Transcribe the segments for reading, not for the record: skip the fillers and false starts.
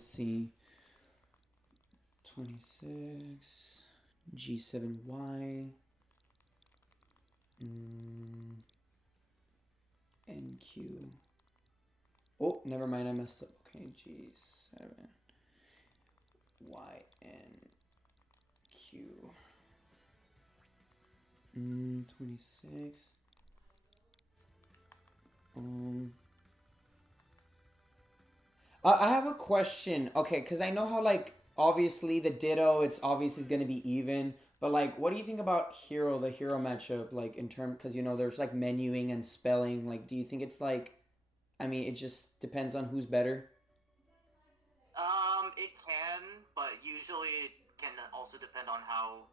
let's see. 26. G7Y. NQ. Oh, never mind, I messed up. Okay, G7. YNQ. 26. I have a question. Okay, because I know how, like, obviously the Ditto, it's obviously going to be even. But, like, what do you think about Hero, the Hero matchup? Like, in term, because, you know, there's, like, menuing and spelling. Like, do you think it's, like, I mean, it just depends on who's better? It can, but usually it can also depend on how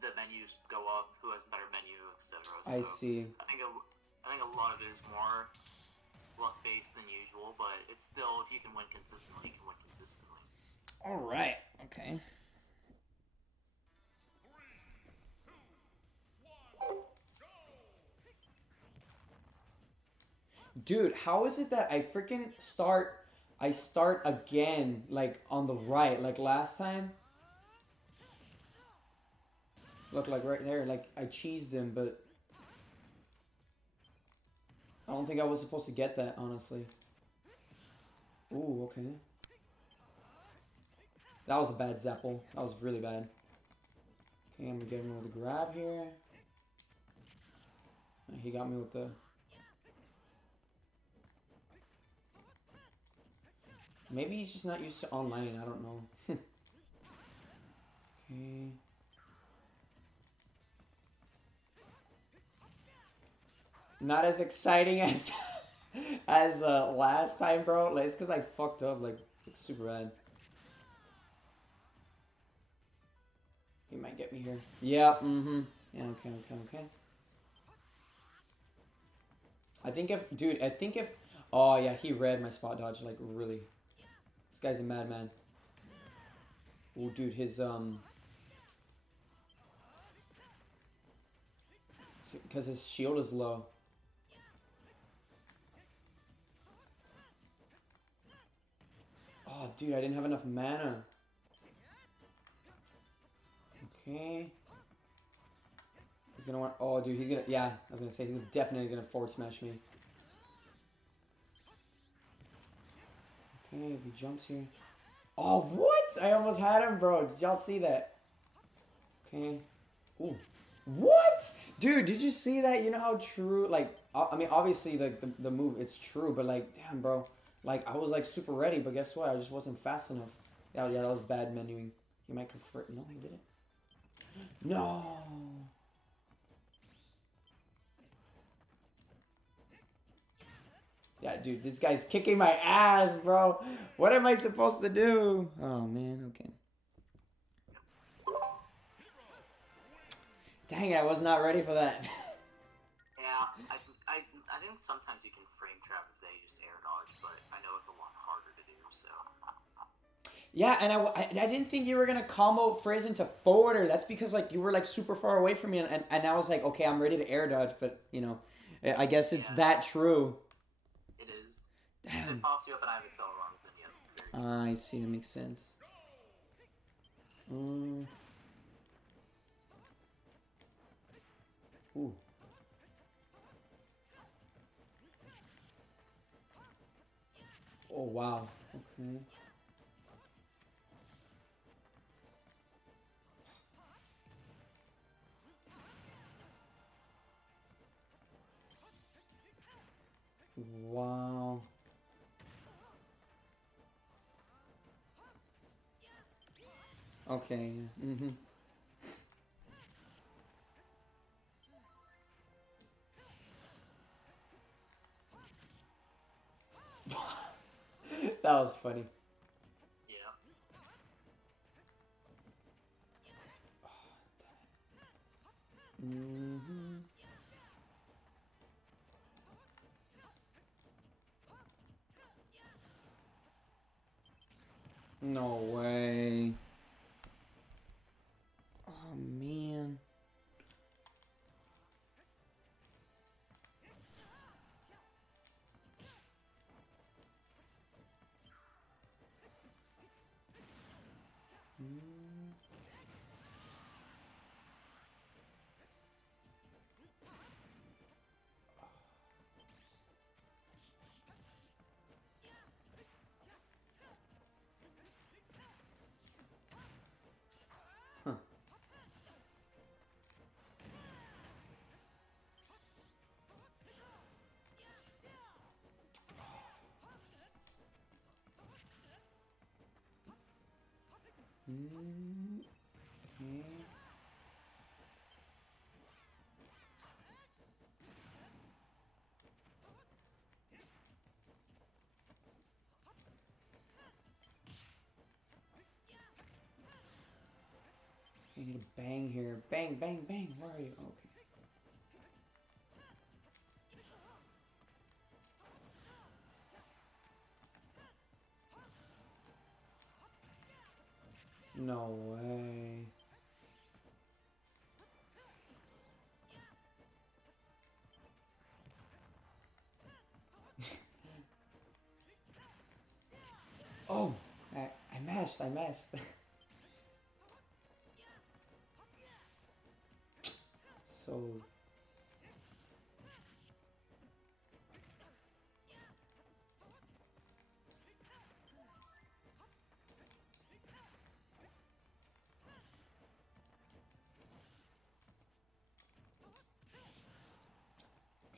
the menus go up, who has the better menu, etc. I So see. I think a lot of it is more luck based than usual, but it's still if you can win consistently, you can win consistently. All right. Okay. Dude, how is it that I start again, like, on the right, like last time? Look, like, right there, like, I cheesed him, but I don't think I was supposed to get that, honestly. Ooh, okay. That was a bad Zapple. That was really bad. Okay, I'm gonna get him with a grab here. He got me with the... Maybe he's just not used to online, I don't know. Okay. Not as exciting as as last time, bro. Like, it's because I fucked up, like, super bad. He might get me here. Yeah, mm-hmm. Yeah, okay, okay, okay. I think if, dude, I think if, oh yeah, he read my spot dodge, like, really. This guy's a madman. Oh, dude, his, because his shield is low. Oh, dude, I didn't have enough mana. Okay. He's gonna want, oh, dude, he's gonna, yeah, I was gonna say, he's definitely gonna forward smash me. Okay, if he jumps here. Oh, what? I almost had him, bro. Did y'all see that? Okay. Ooh. What? Dude, did you see that? You know how true, like, I mean, obviously, the move, it's true, but, like, damn, bro. Like, I was, like, super ready, but guess what? I just wasn't fast enough. Yeah, yeah, that was bad menuing. He might convert. No, he didn't. No. Yeah, dude, this guy's kicking my ass, bro. What am I supposed to do? Oh, man, okay. Dang it, I was not ready for that. Yeah, I think sometimes you can frame trap if they just air dodge, but I know it's a lot harder to do. So Yeah, and I didn't think you were gonna combo Frizz into forwarder. That's because, like, you were, like, super far away from me, and I was like, okay, I'm ready to air dodge, but, you know, I guess it's yeah, that true. it is. If it Damn. pops you up and I have Acceleron, then yes, it's very true. I see, that makes sense. Mm. Ooh. Oh, wow. Okay. Wow. Okay. Mm-hmm. That was funny. Yeah. Mm-hmm. No way. Oh, man. Mm. Huh. Mm. Okay. I need a bang here. Bang, bang, bang. Where are you? Okay. No way. Oh, I mashed. I mashed. So.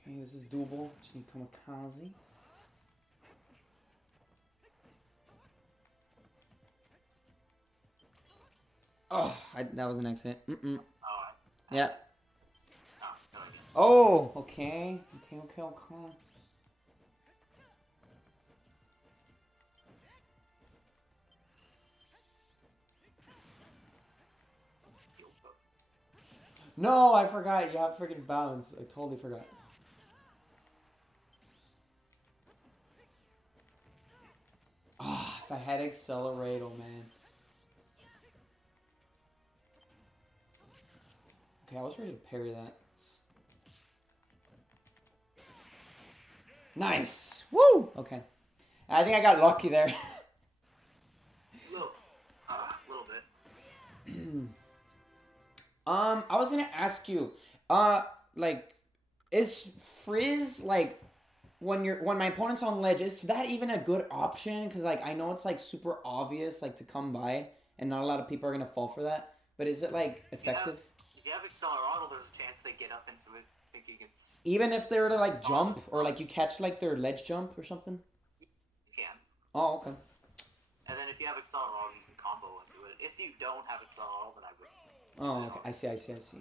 Okay, this is doable. Just need kamikaze. Oh, that was an accident. Mm-mm. Oh, Yeah. oh, no idea. Oh, okay. Okay, okay, okay. Field book. No, I forgot. You have freaking bounce. I totally forgot. Ah, if I had accelerate, oh man. Okay, I was ready to parry that. Nice. Woo. Okay. I think I got lucky there. Little bit. I was gonna ask you, like, is Frizz like when my opponent's on ledge, is that even a good option? Because like I know it's like super obvious like to come by, and not a lot of people are gonna fall for that. But is it like effective? If you have Accelerado, there's a chance they get up into it thinking it's. Even if they were to like Oh, jump or like you catch like their ledge jump or something? you can. Oh, okay. And then if you have Accelerado, you can combo into it. If you don't have Accelerado, then I would. Oh, okay. I see, I see, I see.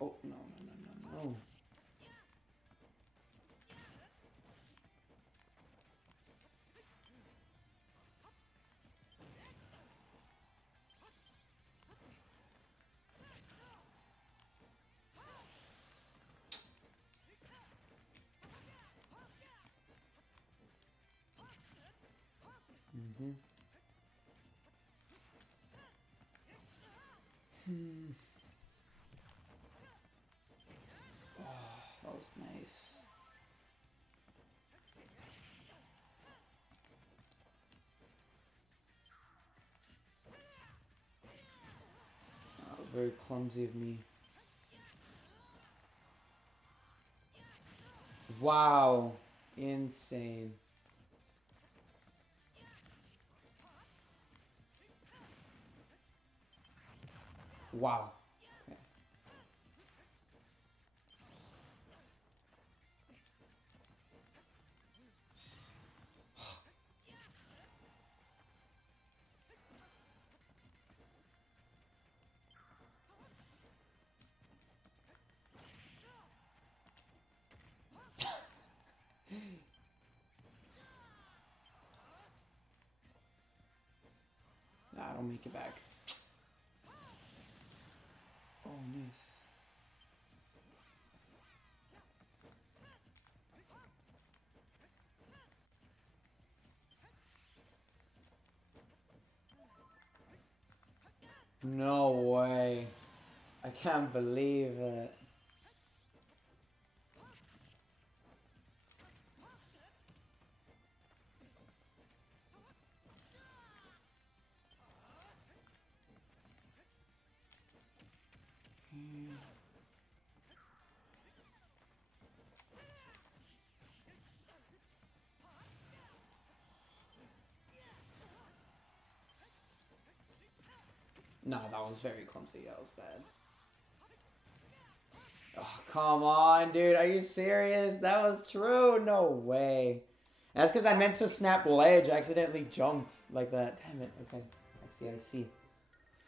Oh, no, no, no, no, no. Mm-hmm. Hmm. Oh, that was nice. Oh, very clumsy of me. Wow. Insane. Wow. Okay. Nah, I don't make it back. Oh, nice. No way. I can't believe it. Nah, that was very clumsy. That was bad. Oh, come on, dude. Are you serious? That was true. No way. That's because I meant to snap ledge. I accidentally jumped like that. Damn it. Okay. I see.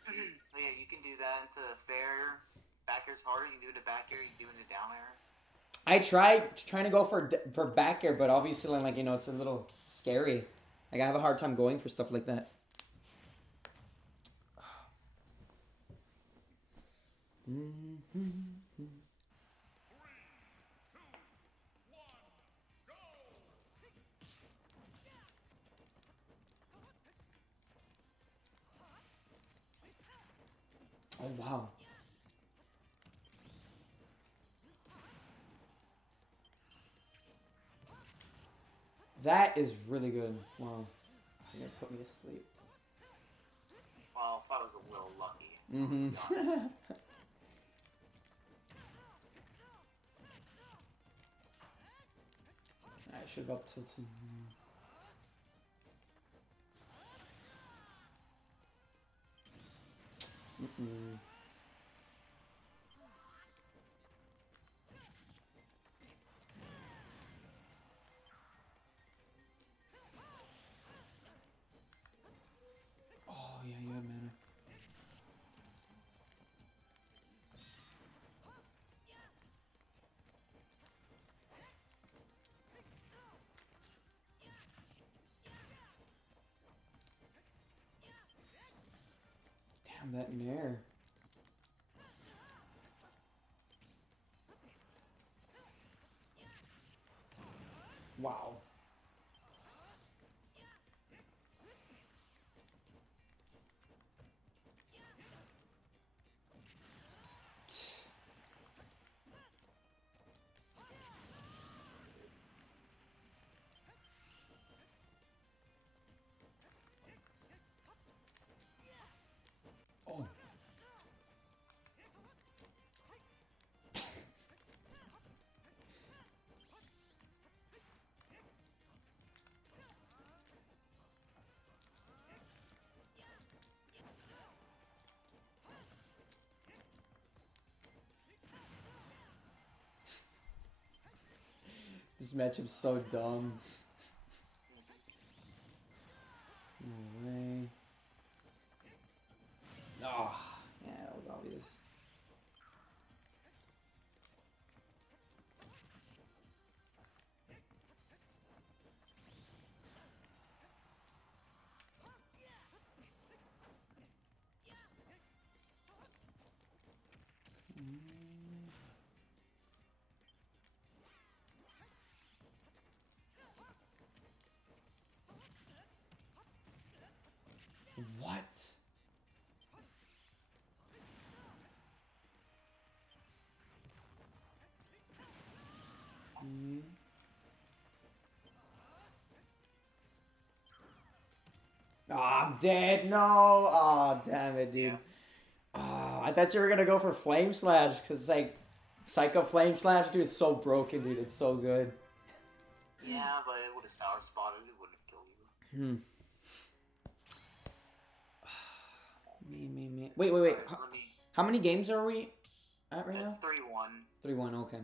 Yeah, you can do that into fair. Back air's harder. You can do it to back air. You can do it to down air. I tried trying to go for back air, but obviously, like, you know, it's a little scary. Like, I have a hard time going for stuff like that. Oh, wow. That is really good. Wow. You're gonna put me to sleep. Well, if I was a little lucky. Mm-hmm. I should have up tilted. Mm-mm. Oh, yeah, you had mana. Damn, that nair. Wow. Oh. This matchup's so dumb. No way. Oh, yeah, that was obvious. What? Oh, I'm dead. No. Oh, damn it, dude. Yeah. Oh, I thought you were gonna go for Flame Slash because it's like Psycho Flame Slash, dude. It's so broken, dude. It's so good. Yeah, but it would have sour spotted. It wouldn't have killed you. Me. Wait. Alright, How many games are we at right It's now? 3-1. 3-1. Okay.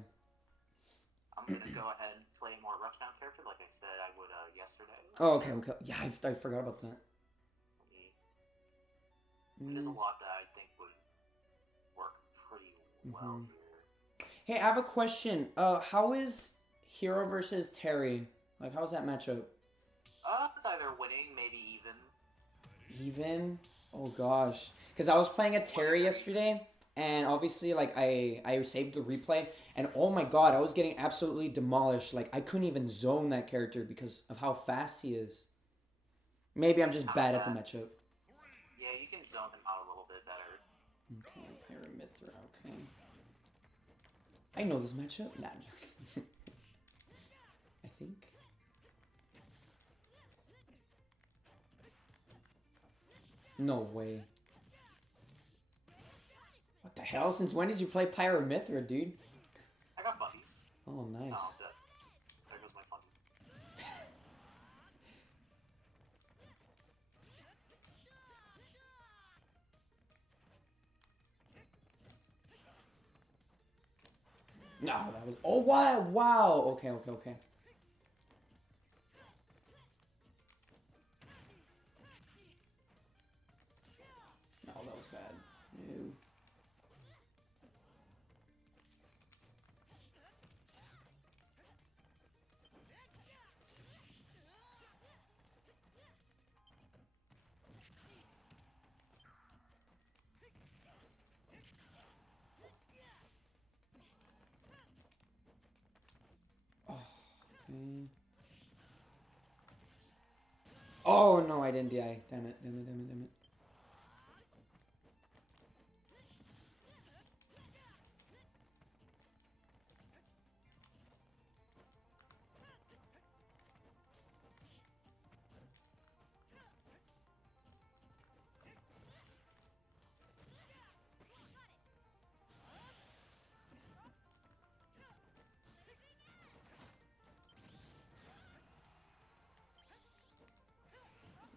I'm gonna go ahead and play more Rushdown character, like I said I would yesterday. Oh, okay. Yeah, I forgot about that. There's a lot that I think would work pretty well here. Hey, I have a question. How is Hero versus Terry? Like, how's that matchup? It's either winning, maybe even. Even? Oh gosh. Because I was playing a Terry yesterday, and obviously, like, I saved the replay, and oh my god, I was getting absolutely demolished. Like, I couldn't even zone that character because of how fast he is. Maybe I'm just bad at the matchup. Yeah, you can zone him out a little bit better. Okay, Pyramithra, okay. I know this matchup. Nah, I think. No way. What the hell? Since when did you play Pyramithra, dude? I got funnies. Oh, nice. Oh, there goes my funny. No, that was. Oh wow! Wow. Okay. Okay. Okay. No, that was bad. No. Oh, okay. Oh no, I didn't die. Damn it! Damn it! Damn it! Damn it!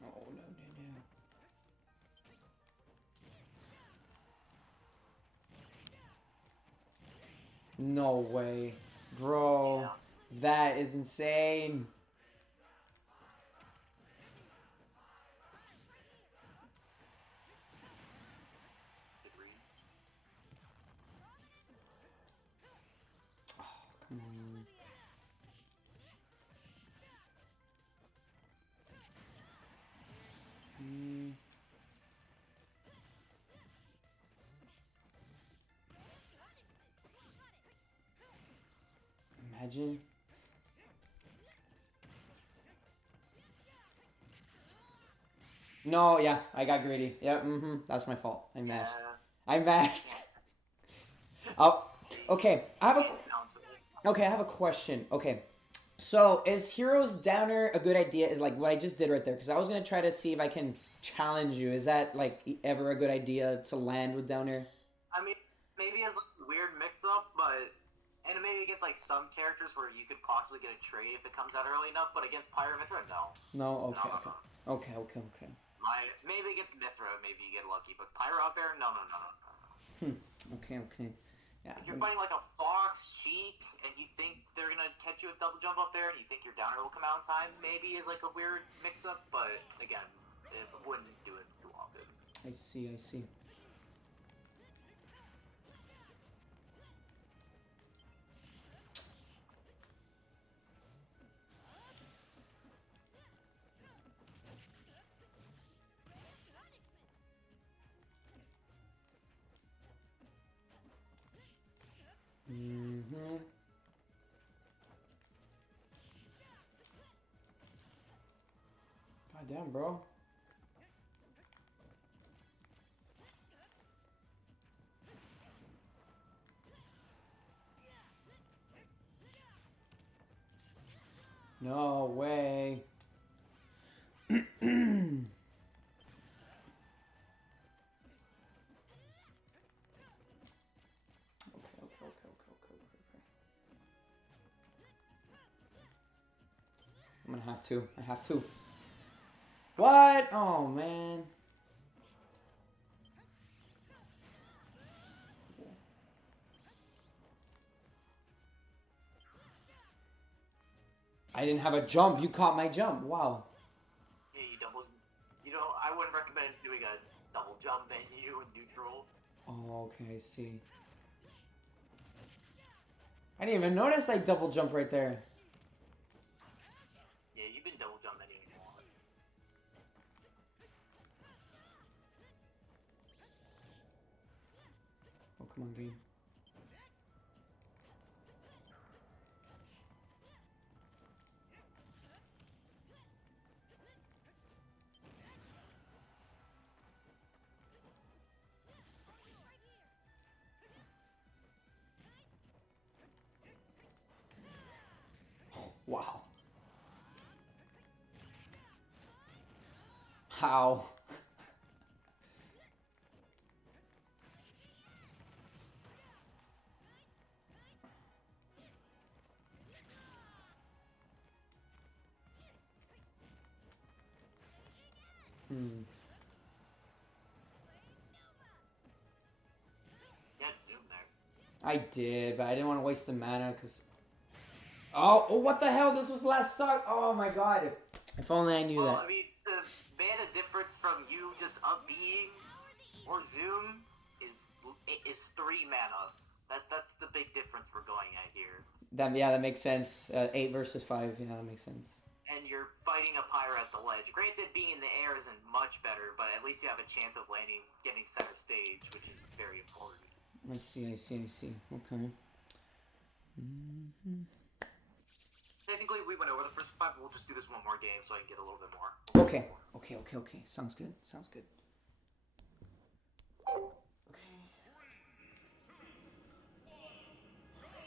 Oh no! No! No! No way, bro. Yeah. That is insane. Good read. Oh, come on. Mm, imagine. No, yeah, I got greedy. Yeah, that's my fault. I mashed. Yeah. I mashed. Oh, okay. I have a Can't bounce it. okay. I have a question. Okay, so is Heroes Downer a good idea? Is like what I just did right there? Because I was gonna try to see if I can challenge you. Is that like ever a good idea to land with Downer? I mean, maybe as like a weird mix-up, but and maybe against like some characters where you could possibly get a trade if it comes out early enough. But against Pyro Mithra, no, No. no, Okay. no, Okay. no. Okay. Okay. Okay. Maybe against Mithra, maybe you get lucky, but Pyro out there, no, no, no, no, no, no. Hmm. Okay. Okay. Yeah. If you're fighting like a Fox, Sheik, and you think they're gonna catch you with double jump up there, and you think your downer will come out in time, maybe is like a weird mix-up. But again, it wouldn't do it too often. I see. I see. Mm-hmm. God damn, bro. No way. Okay. Okay. Okay. Okay. Okay. I'm gonna have to. I have to. What? Oh man. I didn't have a jump. You caught my jump. Wow. Yeah, you double. You know, I wouldn't recommend doing a double jump menu in neutral. Oh, okay. I see. I didn't even notice I double jump right there. Yeah, you've been double jump menu a lot. Oh, come on, game. Wow. How? Hmm. Yeah, it's Zoom there. I did, but I didn't want to waste the mana because. Oh, what the hell? This was last stock. Oh my god. If only I knew Well, that. I mean, the mana difference from you just up being or Zoom is 3 mana. That's the big difference we're going at here. That makes sense. 8 versus 5. Yeah, that makes sense. And you're fighting a Pyra at the ledge. Granted, being in the air isn't much better, but at least you have a chance of landing, getting center stage, which is very important. I see. Okay. Mm-hmm. Technically, we went over the first 5, but we'll just do this one more game so I can get a little bit more. Okay. Sounds good.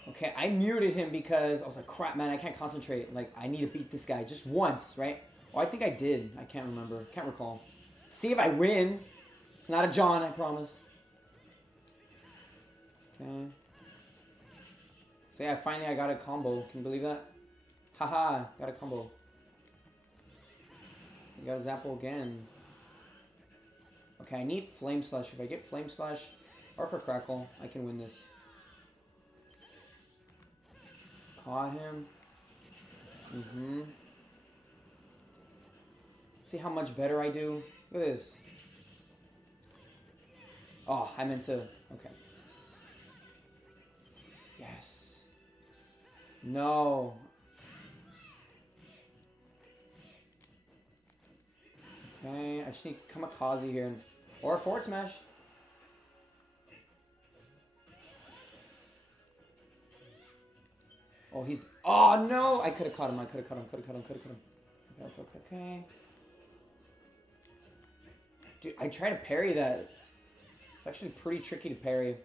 Okay, I muted him because I was like, crap, man, I can't concentrate. Like, I need to beat this guy just once, right? Oh, I think I did. I can't remember. Can't recall. See if I win. It's not a John, I promise. Okay. So yeah, finally I got a combo. Can you believe that? Haha, got a combo. I got a Zapple again. Okay, I need Flame Slash. If I get Flame Slash or for Crackle, I can win this. Caught him. See how much better I do? Look at this. Oh, I meant to... Okay. Yes. No. Okay, I just need Kamikaze here. Or Forward Smash. Oh, he's... Oh, no! I could have caught him. Okay. Dude, I tried to parry that. It's actually pretty tricky to parry.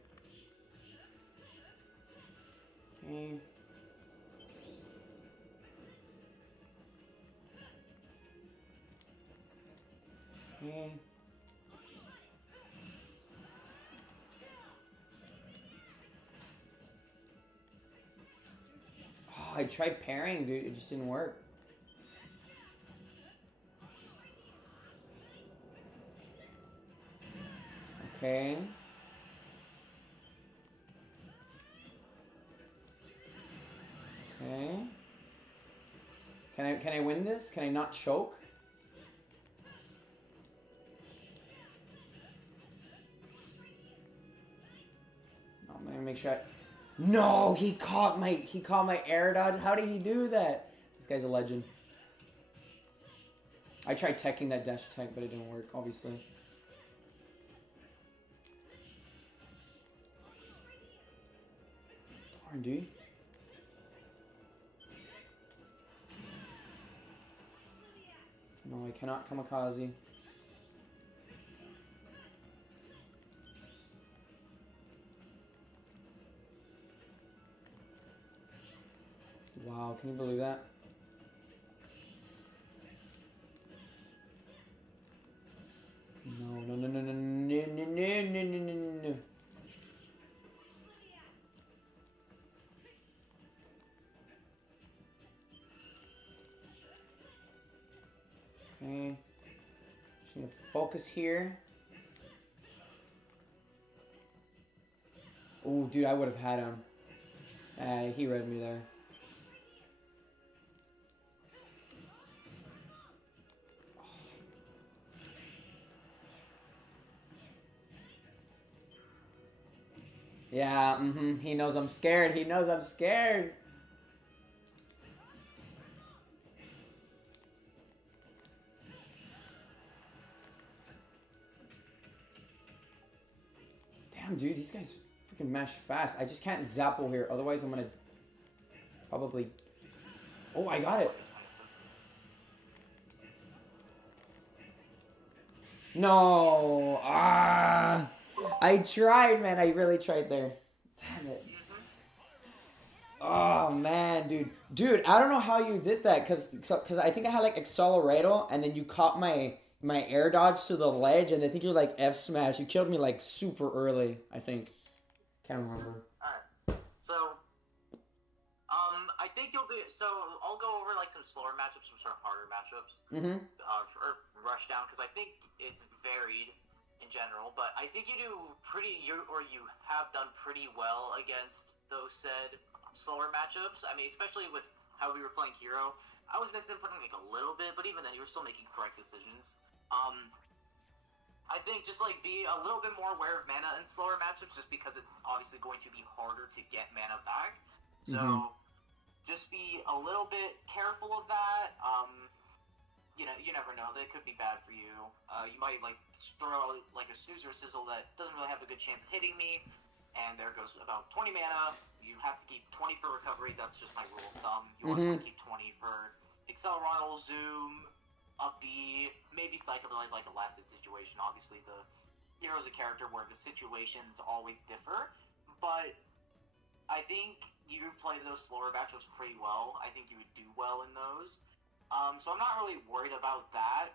Okay. Okay. Oh, I tried parrying, dude. It just didn't work. Okay. Okay. Can I win this? Can I not choke? No, I'm gonna make sure I... No, he caught my air dodge. How did he do that? This guy's a legend. I tried teching that dash attack, but it didn't work, obviously. Darn, dude. No, I cannot Kamikaze. Wow, can you believe that? No. Okay. Just need to focus here. Oh, dude, I would have had him. He read me there. Yeah, he knows I'm scared. Damn, dude, these guys freaking mash fast. I just can't Zapple here, otherwise I'm gonna probably... Oh, I got it. No. I tried, man. I really tried there. Damn it. Oh, man, dude. Dude, I don't know how you did that, because I think I had, like, Accelerado, and then you caught my air dodge to the ledge, and I think you're, like, F-smash. You killed me, like, super early, I think. Can't remember. Alright. So, I think you'll do... So, I'll go over, like, some slower matchups, some sort of harder matchups. Mm-hmm. Or rush down, because I think it's varied. in general, but I think you have done pretty well against those said slower matchups. I mean, especially with how we were playing hero, I was missing like a little bit, but even then, you were still making correct decisions. I think just like be a little bit more aware of mana in slower matchups, just because it's obviously going to be harder to get mana back. So just be a little bit careful of that. You never know. That could be bad for you. You might like throw like a snooze or a sizzle that doesn't really have a good chance of hitting me, and there goes about 20 mana. You have to keep 20 for recovery. That's just my rule of thumb. You always want to keep 20 for Accelerontal, Zoom, Up B, maybe Psycho, like a lasted situation. Obviously, the hero's a character where the situations always differ, but I think you play those slower matchups pretty well. I think you would do well in those. So I'm not really worried about that.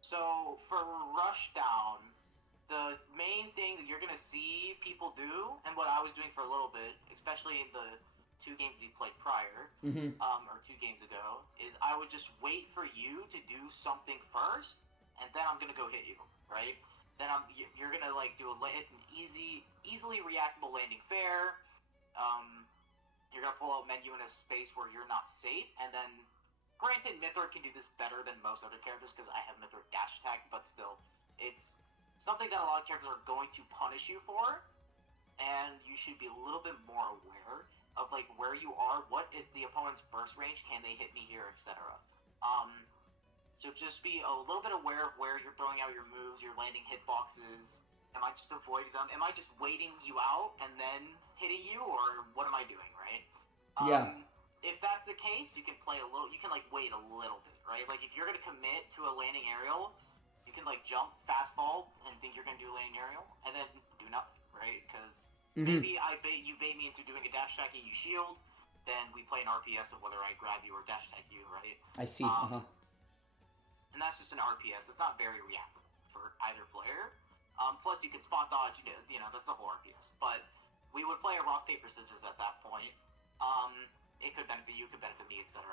So for Rushdown, the main thing that you're going to see people do, and what I was doing for a little bit, especially in the 2 games we played prior, or 2 games ago, is I would just wait for you to do something first, and then I'm going to go hit you, right? Then you're going to like do an easily reactable landing fair. You're going to pull out menu in a space where you're not safe, and then granted, Mythra can do this better than most other characters because I have Mythra dash attack, but still, it's something that a lot of characters are going to punish you for, and you should be a little bit more aware of like where you are, what is the opponent's burst range, can they hit me here, etc. So just be a little bit aware of where you're throwing out your moves, your landing hitboxes. Am I just avoiding them? Am I just waiting you out and then hitting you, or what am I doing, right? If that's the case, you can play a little. You can like wait a little bit, right? Like if you're gonna commit to a landing aerial, you can like jump fastball and think you're gonna do a landing aerial, and then do nothing, right? Because maybe you bait me into doing a dash attack and you shield, then we play an RPS of whether I grab you or dash attack you, right? I see. And that's just an RPS. It's not very reactable for either player. Plus, you can spot dodge. That's the whole RPS. But we would play a rock paper scissors at that point. It could benefit you, could benefit me, etc.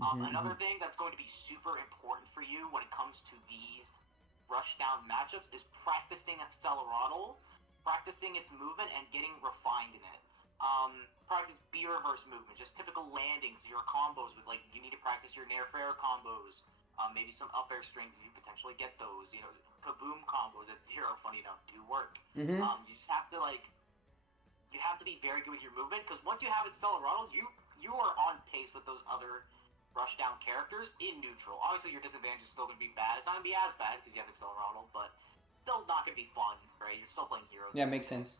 Another thing that's going to be super important for you when it comes to these rushdown matchups is practicing Accelerontal, practicing its movement, and getting refined in it. Practice B reverse movement, just typical landings, your combos with like you need to practice your Nair Fair combos. Maybe some up air strings if you potentially get those. Kaboom combos at 0, funny enough, do work. You just have to you have to be very good with your movement, because once you have Accelerontal, you are on pace with those other rushdown characters in neutral. Obviously, your disadvantage is still going to be bad. It's not going to be as bad because you have Accelerontal, but still not going to be fun, right? You're still playing hero. Yeah, makes sense.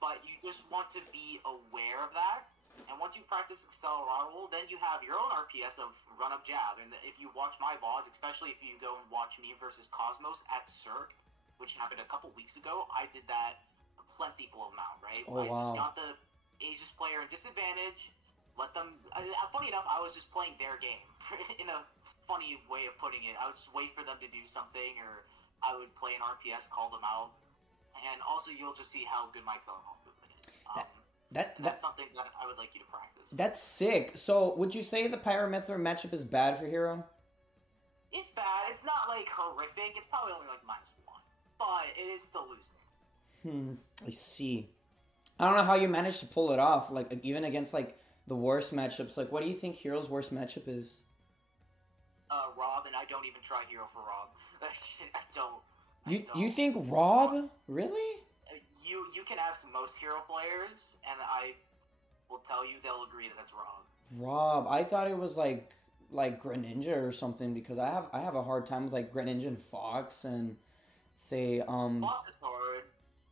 But you just want to be aware of that. And once you practice Accelerontal, then you have your own RPS of run up jab. And if you watch my VODs, especially if you go and watch me versus Cosmos at Cirque, which happened a couple weeks ago, I did that a plentiful amount, right? Oh, wow. Just got the Aegis player in disadvantage. Let them. Funny enough, I was just playing their game in a funny way of putting it. I would just wait for them to do something, or I would play an RPS, call them out, and also you'll just see how good my Accelerontal movement is. That's something that I would like you to practice. That's sick. So, would you say the Pyra/Mythra matchup is bad for Hero? It's bad. It's not like horrific. It's probably only like -1, but it is still losing. I see. I don't know how you managed to pull it off. Like even against like the worst matchups. Like, what do you think Hero's worst matchup is? Rob, and I don't even try Hero for Rob. I don't. You think Rob? Really? You can ask most Hero players, and I will tell you they'll agree that it's Rob. Rob, I thought it was like Greninja or something, because I have a hard time with like Greninja and Fox and say Fox is hard.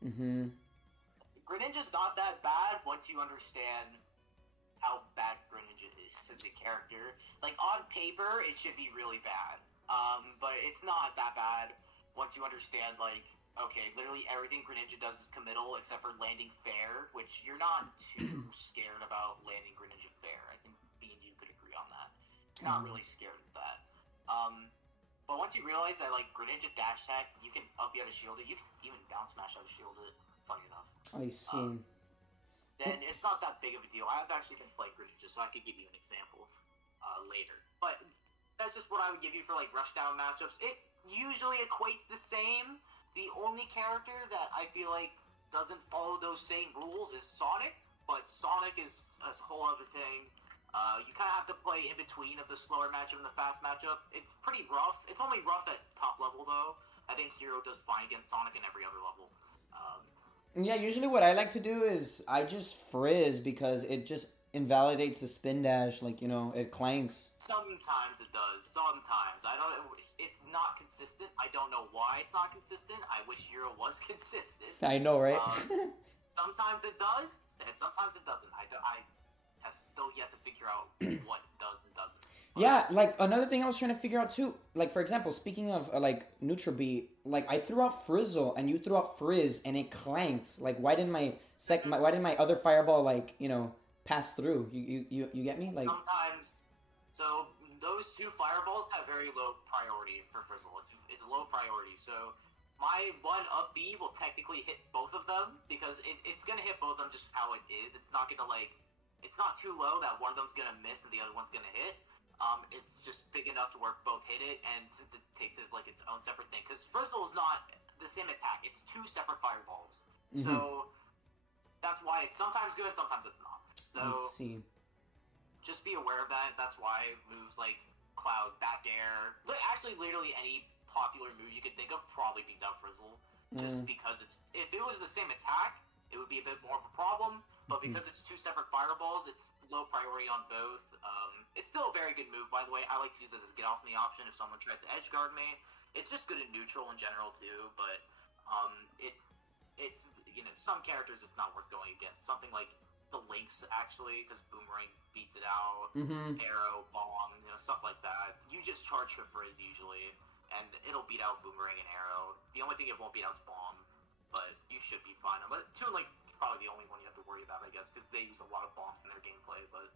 Greninja's not that bad once you understand how bad Greninja is as a character. Like on paper, it should be really bad. But it's not that bad once you understand like, okay, literally everything Greninja does is committal except for landing fair, which you're not too scared about landing Greninja fair. I think me and you could agree on that. You're not really scared of that. But once you realize that like Greninja dash attack, you can up you out of shield it, you can even down smash out of shield it, funny enough. I see. Then it's not that big of a deal. I've actually been playing Greninja, so I could give you an example later. But that's just what I would give you for like rushdown matchups. It usually equates the same. The only character that I feel like doesn't follow those same rules is Sonic, but Sonic is a whole other thing. You kind of have to play in between of the slower matchup and the fast matchup. It's pretty rough. It's only rough at top level though. I think Hero does fine against Sonic in every other level. Yeah, usually what I like to do is I just frizz because it just invalidates the spin dash. Like, it clanks. Sometimes it does. Sometimes I don't. It's not consistent. I don't know why it's not consistent. I wish Hero was consistent. I know, right? Sometimes it does, and sometimes it doesn't. I have still yet to figure out what does and doesn't. Yeah, like another thing I was trying to figure out too. Like for example, speaking of like Neutral Beat, like I threw out Frizzle and you threw out Frizz and it clanked. Like why didn't why didn't my other fireball like pass through? You get me? Like Sometimes, so those two fireballs have very low priority for Frizzle. It's a low priority. So my one up B will technically hit both of them because it's gonna hit both of them just how it is. It's not gonna like, it's not too low that one of them's gonna miss and the other one's gonna hit. It's just big enough to where both hit it, and since it takes it as like its own separate thing, because Frizzle is not the same attack; it's two separate fireballs. So that's why it's sometimes good, sometimes it's not. So I see. just be aware of that. That's why moves like Cloud, Back Air, actually literally any popular move you could think of probably beats out Frizzle. Just because if it was the same attack, it would be a bit more of a problem. But because it's two separate fireballs, it's low priority on both. It's still a very good move, by the way. I like to use it as a get off me option if someone tries to edge guard me. It's just good in neutral in general too. But it's some characters it's not worth going against. Something like the Lynx actually, because Boomerang beats it out. Arrow, Bomb, stuff like that. You just charge for Frizz usually, and it'll beat out Boomerang and Arrow. The only thing it won't beat out is Bomb, but you should be fine. Toon Link is probably the only one you have to worry about, I guess, because they use a lot of bombs in their gameplay. But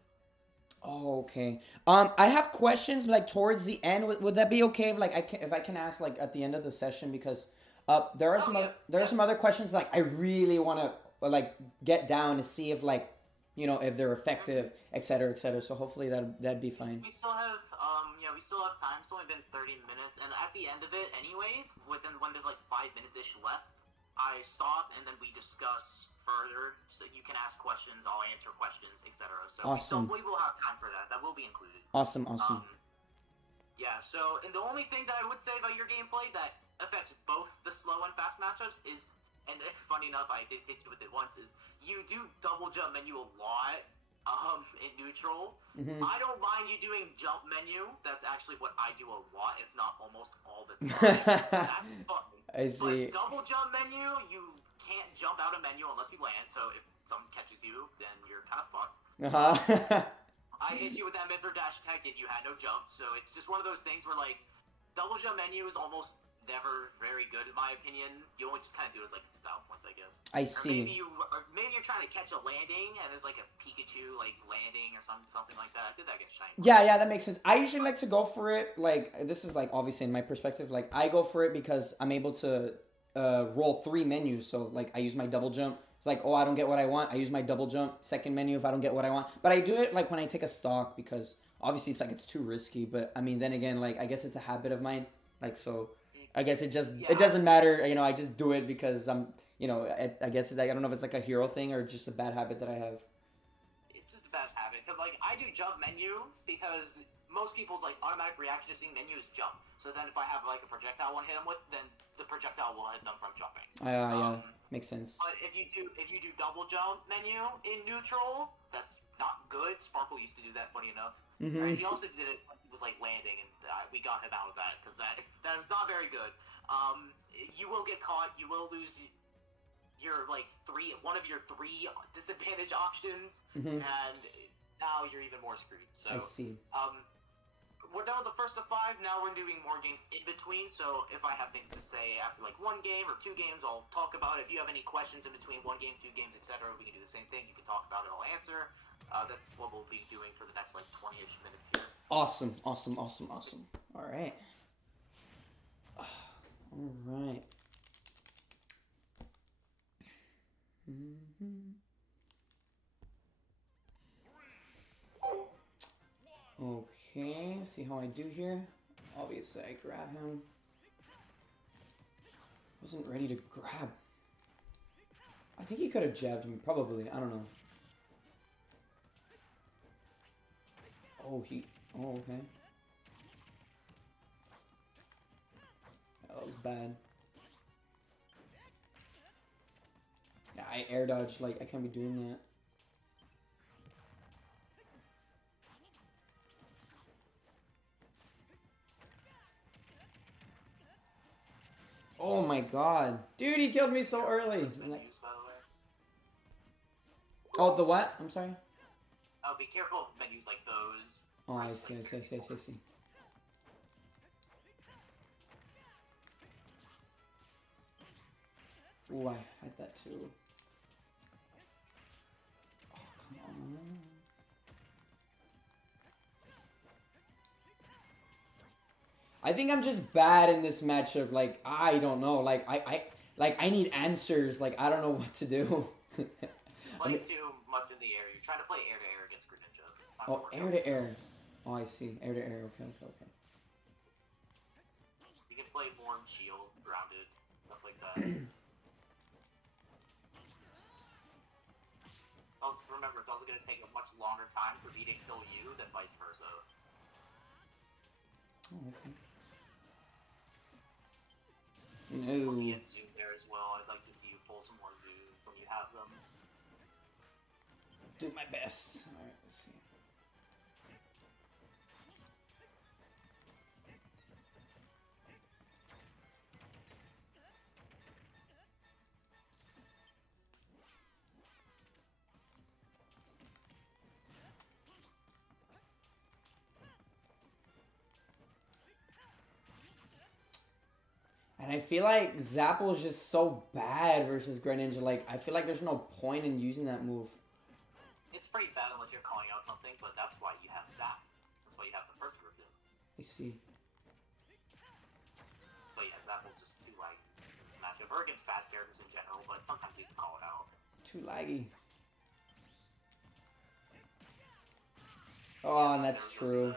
Oh, okay. I have questions like towards the end. Would that be okay if I can ask like at the end of the session because there are some other questions like I really want to like get down to see if like if they're effective, et cetera, et cetera. So hopefully that'd be fine. we still have we still have time. It's only been 30 minutes, and at the end of it, anyways, when there's like 5 minutes ish left, I stop and then we discuss further. So you can ask questions, I'll answer questions, etc. So Awesome. we will have time for that. That will be included. Awesome. Yeah. So, and the only thing that I would say about your gameplay that affects both the slow and fast matchups is, and funny enough, I did hit you with it once, is you do double jump menu a lot. In neutral, I don't mind you doing jump menu. That's actually what I do a lot, if not almost all the time. That's fun. I see. But double jump menu, you can't jump out of menu unless you land. So if someone catches you, then you're kind of fucked. I hit you with that Mithra Dash tech and you had no jump. So it's just one of those things where like double jump menu is almost never very good in my opinion. You only just kind of do it as like style points, I guess. I see. Or maybe you're trying to catch a landing and there's like a Pikachu like landing or something like that. I did that against Shiny. Yeah, that makes sense. I usually like to go for it. Like this is like obviously in my perspective. Like I go for it because I'm able to roll 3 menus. So like I use my double jump. It's like I don't get what I want. I use my double jump. Second menu if I don't get what I want. But I do it like when I take a stock because obviously it's like it's too risky. But I mean then again like I guess it's a habit of mine. Like so. I guess it doesn't matter, I just do it because I'm, I guess I don't know if it's like a hero thing or just a bad habit that I have. It's just a bad habit because like I do jump menu because most people's like automatic reaction to seeing menu is jump. So then if I have like a projectile I want to hit them with, then the projectile will hit them from jumping. Yeah, makes sense. But if you do double jump menu in neutral, that's not good. Sparkle used to do that, funny enough. Right? He also did it when he was like landing, and we got him out of that because that was not very good. You will get caught. You will lose your one of your 3 disadvantage options, and now you're even more screwed. So I see. We're done with the first of 5. Now we're doing more games in between. So if I have things to say after like 1 game or 2 games, I'll talk about it. If you have any questions in between 1 game, 2 games, etc., we can do the same thing. You can talk about it. I'll answer. That's what we'll be doing for the next like 20-ish minutes here. Awesome. All right. Okay. Okay, see how I do here. Obviously, I grab him. Wasn't ready to grab. I think he could have jabbed me, probably. I don't know. Oh, he... Oh, okay. That was bad. Yeah, I air dodged. Like, I can't be doing that. Oh my god. Dude, he killed me so early. Those menus, by the way. Oh, the what? I'm sorry? Oh, be careful of menus like those. Oh, where I it's, see, I like, see, I see, I see, I see. Ooh, I had that too. Oh, come on. I think I'm just bad in this matchup. Like, I don't know. Like, I need answers. Like, I don't know what to do. I Playing mean, too much in the air. You're trying to play air to air against Greninja. Not gonna oh, work air out. to air. Oh, I see. Air to air. Okay, okay, okay. You can play more shield, grounded, stuff like that. Also, remember, it's also going to take a much longer time for me to kill you than vice versa. Oh, okay. Also, you No. get Zoom there as well. I'd like to see you pull some more Zoom when you have them. Do my best. Alright, let's see. And I feel like Zapple is just so bad versus Greninja. Like, I feel like there's no point in using that move. It's pretty bad unless you're calling out something, but that's why you have Zap. That's why you have the first version. I see. But yeah, Zapple's just too laggy in this matchup, or against fast characters in general, but sometimes you can call it out. Too laggy. Oh, and that's true.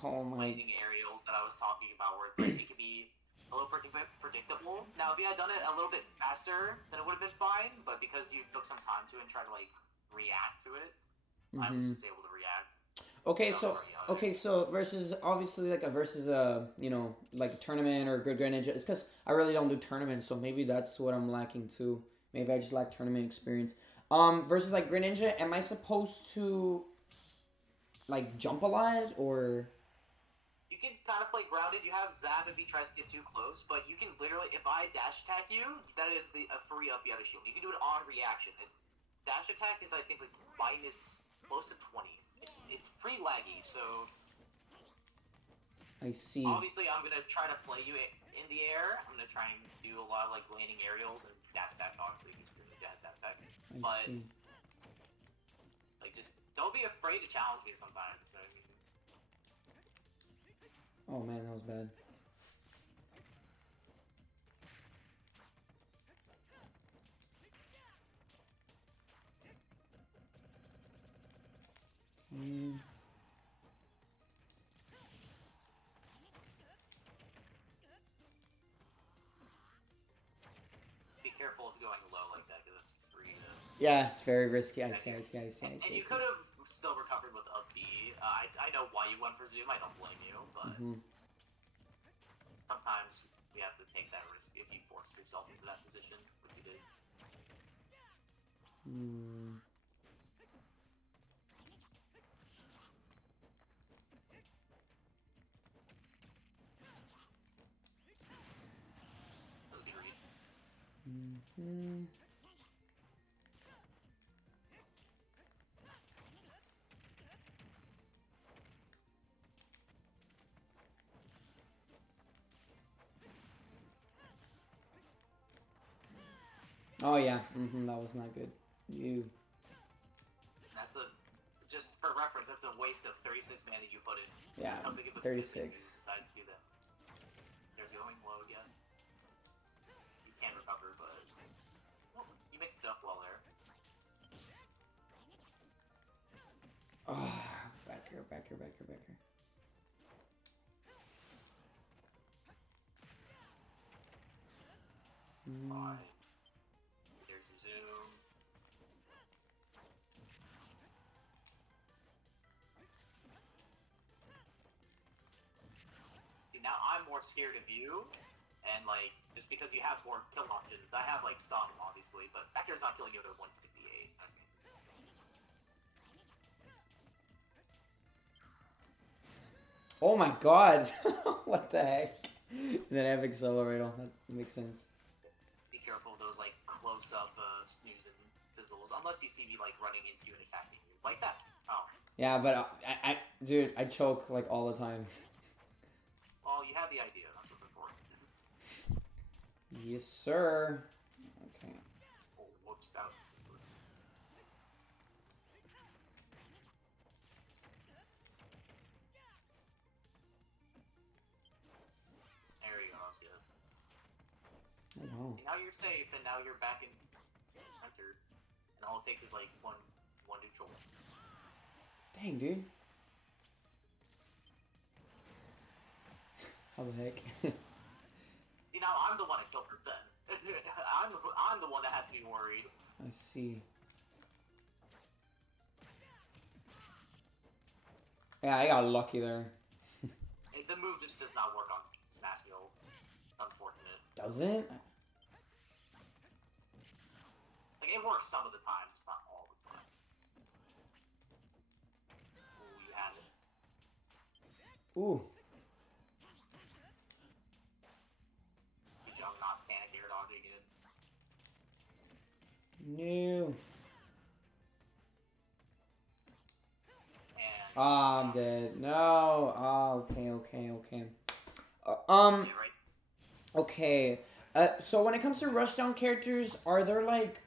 Oh my. Lightning aerials that I was talking about, where it's like it could be a little predictable. Now, if you had done it a little bit faster, then it would have been fine. But because you took some time to it and try to like react to it, I was just able to react. Okay, so versus obviously like a versus a you know like a tournament or a good Greninja. It's because I really don't do tournaments, so maybe that's what I'm lacking too. Maybe I just lack tournament experience. Versus like Greninja, am I supposed to like jump a lot or? You can kind of play grounded. You have Zap if he tries to get too close, but you can literally, if I dash attack you, that is a free up Yata Shield. You can do it on reaction. It's dash attack is I think like minus close to 20. It's pretty laggy, so I see. obviously I'm gonna try to play you in the air. I'm gonna try and do a lot of like landing aerials and dash attack. Obviously, he's really good at dash attack. I see. Like, just don't be afraid to challenge me sometimes. I mean, Oh man, that was bad. be careful of going low like that because it's free to. Yeah, it's very risky. I see. And you could have still recovered with up B. I know why you went for Zoom. I don't blame you, but sometimes we have to take that risk if you force yourself into that position, which you did. That was a good read. Oh yeah, that was not good. You. That's a, just for reference, that's a waste of 36 mana you put in. Yeah, How big of a 36. You decide to do that. There's going low again. You can recover, but well, you mixed it up well there. Oh, back here. Fine. There's your zoom. See, now I'm more scared of you, and like, just because you have more kill options. I have like some, obviously, but Vector's not killing you at 168. Okay. Oh my god! What the heck? And then I have Accelerator. That makes sense. Be careful of those like close-up snooze and sizzles, unless you see me like running into you and attacking you like that. Oh. Yeah, but dude, I choke like all the time. Well, you had the idea. That's what's important. Yes, sir. Okay. Oh, whoops, that was missing. There you go, that was good. Oh, wow. And now you're safe, and now you're back in Hunter, and all it takes is like one neutral. Dang, dude. How the heck? See, now I'm the one that killed her then. I'm the one that has to be worried. I see. Yeah, I got lucky there. The move just does not work on Smashville. Unfortunate. Does it? Like, it works some of the time, just not all the time. Ooh, you had it. Ooh. Good job not panic air dodging it. No. And Ah, I'm dead. No. Oh, okay. yeah, right? Okay. So when it comes to rushdown characters, are there like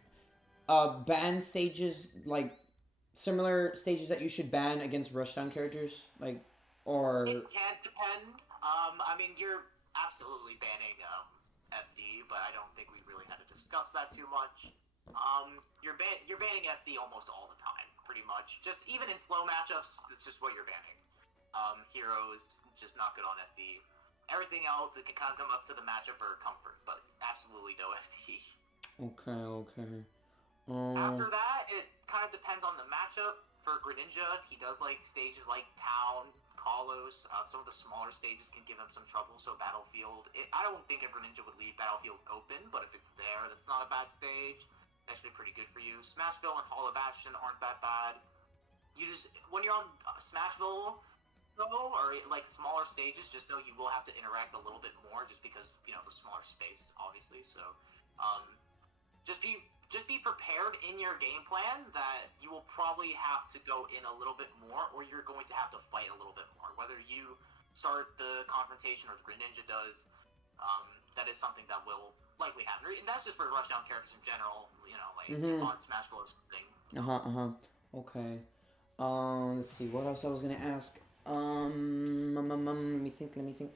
ban stages, like similar stages that you should ban against rushdown characters, like, or It can depend. I mean, you're absolutely banning FD, but I don't think we really had to discuss that too much. You're banning FD almost all the time, pretty much. Just even in slow matchups, it's just what you're banning. Hero is just not good on FD. Everything else, it can kind of come up to the matchup or comfort, but absolutely no FD. okay. After that, it kind of depends on the matchup. For Greninja, he does like stages like Town, Kalos. Some of the smaller stages can give him some trouble. So Battlefield, I don't think a Greninja would leave Battlefield open, but if it's there, that's not a bad stage. It's actually pretty good for you. Smashville and Hall of Bastion aren't that bad. You just, when you're on Smashville, though, or like smaller stages, just know you will have to interact a little bit more, just because the smaller space, obviously. So, just be prepared in your game plan that you will probably have to go in a little bit more, or you're going to have to fight a little bit more. Whether you start the confrontation or the Greninja does, that is something that will likely happen. And that's just for rushdown characters in general. Like on Smashville or something. Okay. Let's see. What else I was gonna ask? Let me think.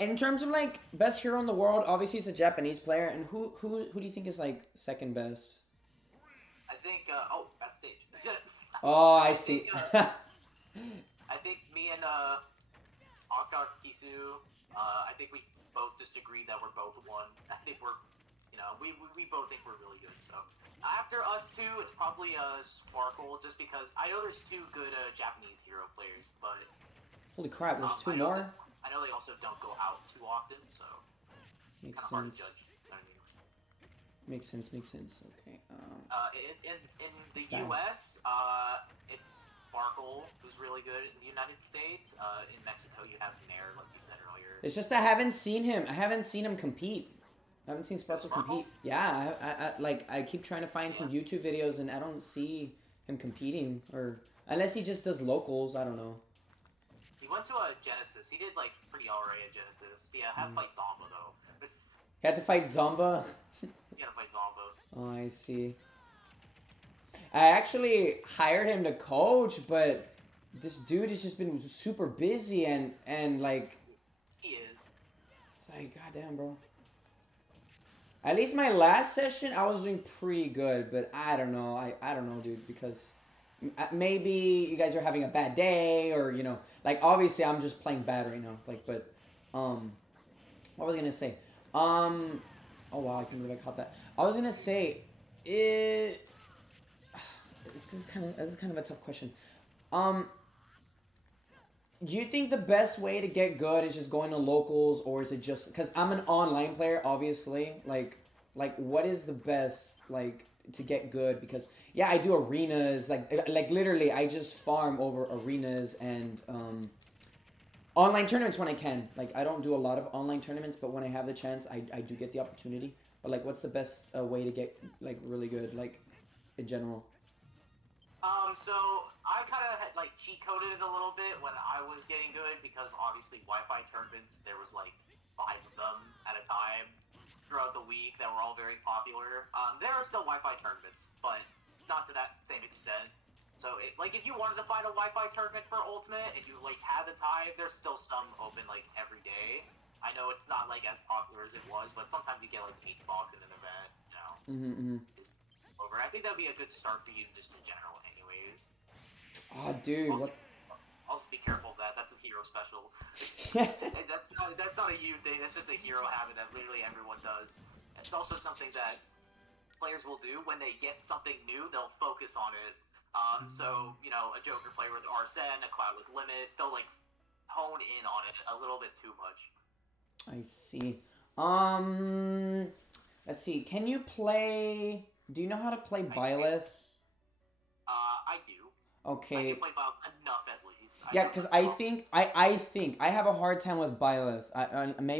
In terms of like best hero in the world, obviously it's a Japanese player, and who do you think is like second best? I think. That stage. Oh, I see. I think me and Akar Kisu. I think we both just agreed that we're both one. I think we're, we both think we're really good. So after us two, it's probably Sparkle, just because I know there's two good Japanese hero players, but Holy crap! There's two I know more. I know they also don't go out too often, so it's kind of hard to judge. You know what I mean? Makes sense. Okay. In the U.S., it's Sparkle, who's really good. In the United States, in Mexico, you have Nair, like you said earlier. It's just I haven't seen him compete. I haven't seen Sparkle compete. Yeah, I keep trying to find some YouTube videos, and I don't see him competing, or unless he just does locals. I don't know. He went to a Genesis. He did like pretty alright at Genesis. Yeah, had to fight Zomba though. He had to fight Zomba. He had to fight Zomba. Oh, I see. I actually hired him to coach, but this dude has just been super busy and like. He is. It's like, goddamn, bro. At least my last session, I was doing pretty good, but I don't know. I don't know, dude, because maybe you guys are having a bad day, or like obviously I'm just playing bad right now. Like, but what was I gonna say? Oh wow, I can't believe I caught that. I was gonna say, it. This is kind of a tough question. Um, do you think the best way to get good is just going to locals, or is it just because I'm an online player, obviously? Like what is the best like to get good? Because yeah, I do arenas, like literally, I just farm over arenas and online tournaments when I can. Like I don't do a lot of online tournaments, but when I have the chance, I do get the opportunity. But like, what's the best way to get like really good, like in general? So I kind of like cheat coded it a little bit when I was getting good because obviously Wi-Fi tournaments there was like five of them at a time throughout the week that were all very popular. There are still Wi-Fi tournaments, but not to that same extent. So like if you wanted to find a Wi-Fi tournament for Ultimate and you like had the time, there's still some open like every day. I know it's not like as popular as it was, but sometimes you get like 8 bucks in an event, you know. Mm-hmm. Just over. I think that'd be a good start for you just in general, anyways. Oh, dude, Also, what? also be careful of that. That's a hero special. And that's not a you thing. That's just a hero habit that literally everyone does. It's also something that players will do when they get something new. They'll focus on it. So you know, a Joker player with Arsene, a Cloud with Limit, they'll like hone in on it a little bit too much. I see. Um, let's see. Can you play? Do you know how to play I can. Byleth? I do. I can Okay. play Bob enough at least. I Yeah, know because enough I think combos. I have a hard time with Byleth.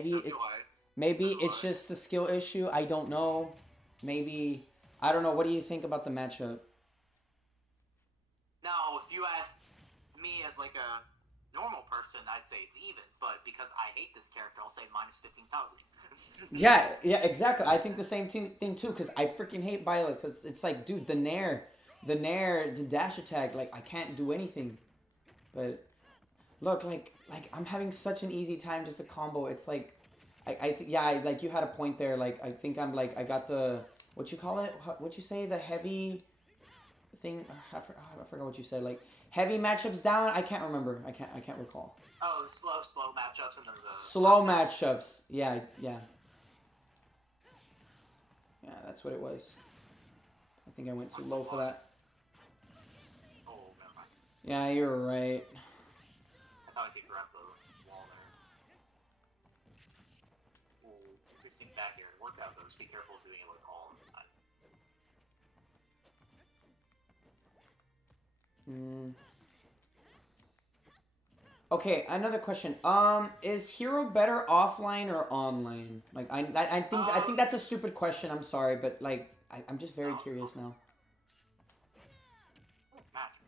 So do I. So Maybe do it's I. just a skill issue. I don't know. Maybe I don't know. What do you think about the matchup? Now, if you ask me as like a normal person, I'd say it's even. But because I hate this character, I'll say minus 15,000. Yeah, yeah, exactly. I think the same thing too. Because I freaking hate Byleth. It's like, dude, the nair, the dash attack. Like I can't do anything. But look, like I'm having such an easy time just a combo. It's like, yeah, like you had a point there. Like I think I'm like I got the what you call it? What you say? The heavy thing. I forgot what you said. Like heavy matchups down. I can't remember. I can't recall. Oh, the slow matchups and then the Slow fast matchups. matchups. Yeah, yeah, yeah. That's what it was. I think I went too What's the low for block? that. Oh, never mind. Yeah, you're right. I thought I could grab the wall there. Ooh, interesting back air workout though. Just be careful of doing it like all the time. Mm. Okay, another question. Is Hero better offline or online? Like, I think Um, that's a stupid question. I'm sorry, but like, I'm just very no, it's curious not. now. Match.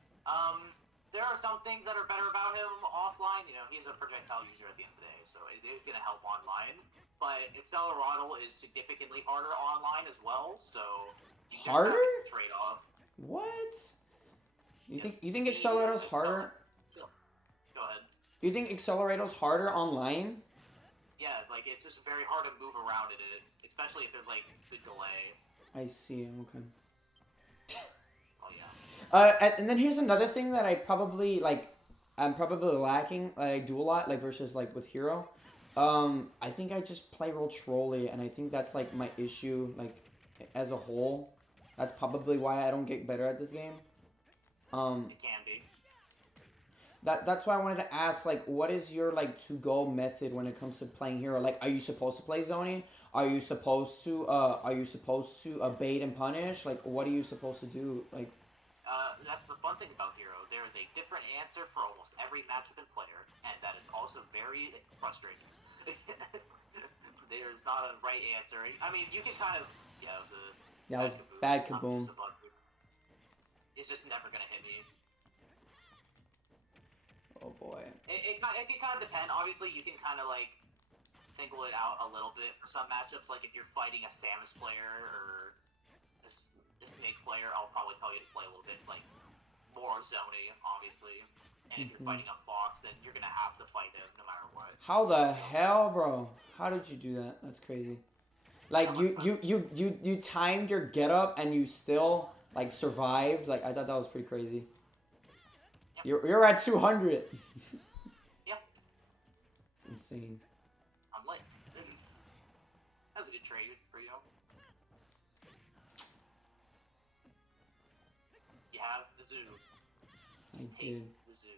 There are some things that are better about him offline. You know, he's a projectile user at the end of the day, so it is going to help online. But Acceleraddle is significantly harder online as well, so there's Harder? that trade off. What? You know, You think speed, Accelerator's harder? go ahead. You think Accelerator's harder online? Yeah, like it's just very hard to move around in it, especially if there's like the delay. I see. Okay. Oh yeah. And then here's another thing that I probably like. I'm probably lacking. That I do a lot, like versus like with Hero. I think I just play real trolly, and I think that's like my issue, like as a whole. That's probably why I don't get better at this game. Um, It can be. that's why I wanted to ask, like, what is your like to go method when it comes to playing Hero? Like, are you supposed to play zoning? Are you supposed to bait and punish? Like, what are you supposed to do? Like, That's the fun thing about Hero. There is a different answer for almost every matchup and player, and that is also very frustrating. There's not a right answer. I mean, you can kind of, yeah, it was a yeah, it bad was kaboom. bad I'm kaboom. just a bug. It's just never gonna hit me. Oh boy. It can kind of depend. Obviously, you can kind of like single it out a little bit for some matchups. Like if you're fighting a Samus player or a Snake player, I'll probably tell you to play a little bit like more zony, obviously. And if you're Hmm. fighting a Fox, then you're gonna have to fight him no matter what. How the You know, so hell, bro? How did you do that? That's crazy. yeah, Like I'm trying. you timed your get up and you still like survived. Like I thought that was pretty crazy. Yep, You're at 200. yep, It's insane. I'm late. a good trade for you. You have the zoo. Just take the zoo.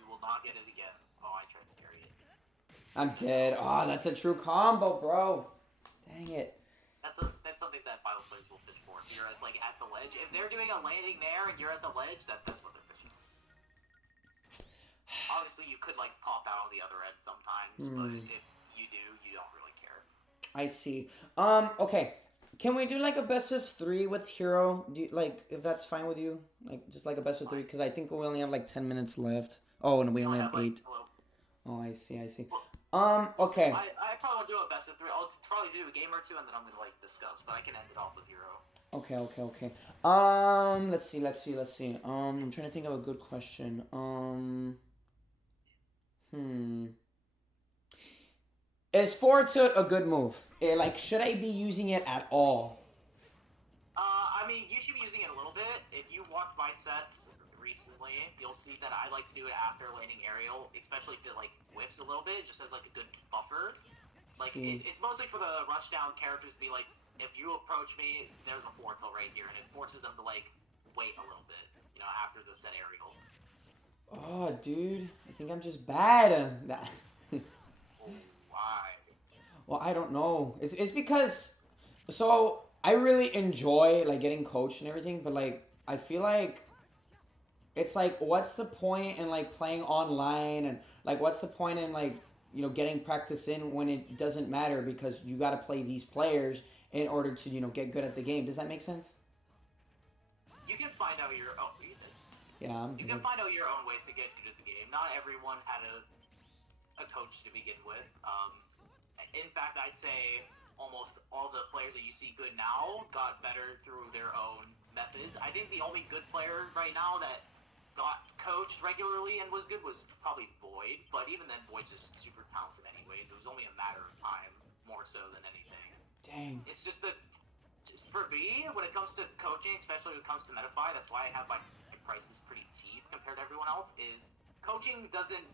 You will not get it again. Oh, I tried to carry it. I'm dead. Oh, that's a true combo, bro. Dang it. That's something that Bible players will fish for. If you're like at the ledge, if they're doing a landing there and you're at the ledge, that's what they're fishing. Obviously, you could like pop out on the other end sometimes, but if you do, you don't really care. I see. Okay. Can we do like a best of 3 with Hero? Do you, like if that's fine with you? Like just like a best of 3 because I think we only have like 10 minutes left. Oh, and we only have 8. Like, oh, I see. Well, Okay. I probably won't do a best of 3. I'll probably do a game or two, and then I'm gonna like discuss. But I can end it off with Hero. Okay. Let's see. I'm trying to think of a good question. Is Forward Tilt a good move? Like, should I be using it at all? I mean, you should be using it a little bit. If you watch my sets recently, you'll see that I like to do it after landing aerial, especially if it like whiffs a little bit, just as like a good buffer. Like it's mostly for the rush down characters to be like, if you approach me, there's a forward tilt right here, and it forces them to like wait a little bit, you know, after the set aerial. Oh, dude, I think I'm just bad at that. Why? Well, I don't know. It's because so I really enjoy like getting coached and everything, but like I feel like it's like what's the point in like playing online and like what's the point in like getting practice in when it doesn't matter because you got to play these players in order to get good at the game. Does that make sense? You can find out your own. Yeah, you can find out your own ways to get good at the game. Not everyone had a coach to begin with. In fact, I'd say almost all the players that you see good now got better through their own methods. I think the only good player right now that got coached regularly and was good was probably Void, but even then, Void's just super talented anyways. It was only a matter of time, more so than anything. Dang. It's just that, just for me, when it comes to coaching, especially when it comes to Metafy, that's why I have my prices pretty cheap compared to everyone else, is coaching doesn't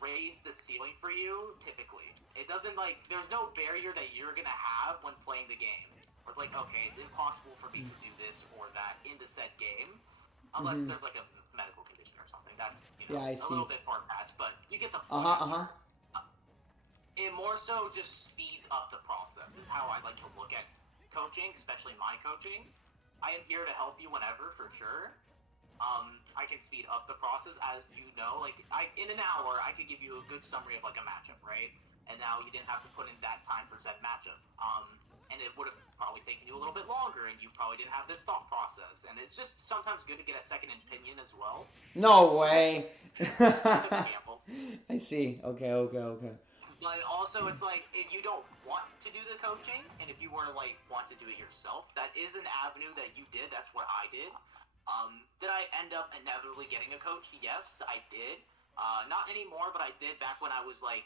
raise the ceiling for you, typically. It doesn't, like, there's no barrier that you're gonna have when playing the game. Or it's like, okay, it's impossible for me to do this or that in the said game, unless there's, like, a medical condition or something. That's, a little bit far past, but you get the point. It more so just speeds up the process, is how I like to look at coaching, especially my coaching. I am here to help you whenever, for sure. I can speed up the process, as you know. Like, in an hour, I could give you a good summary of, like, a matchup, right? And now you didn't have to put in that time for said matchup. And it would have probably taken you a little bit longer, and you probably didn't have this thought process. And it's just sometimes good to get a second opinion as well. No way. It's an example. I see. Okay. But also, it's like, if you don't want to do the coaching, and if you were to, like, want to do it yourself, that is an avenue that you did. That's what I did. Did I end up inevitably getting a coach? Yes, I did. Not anymore, but I did back when I was, like,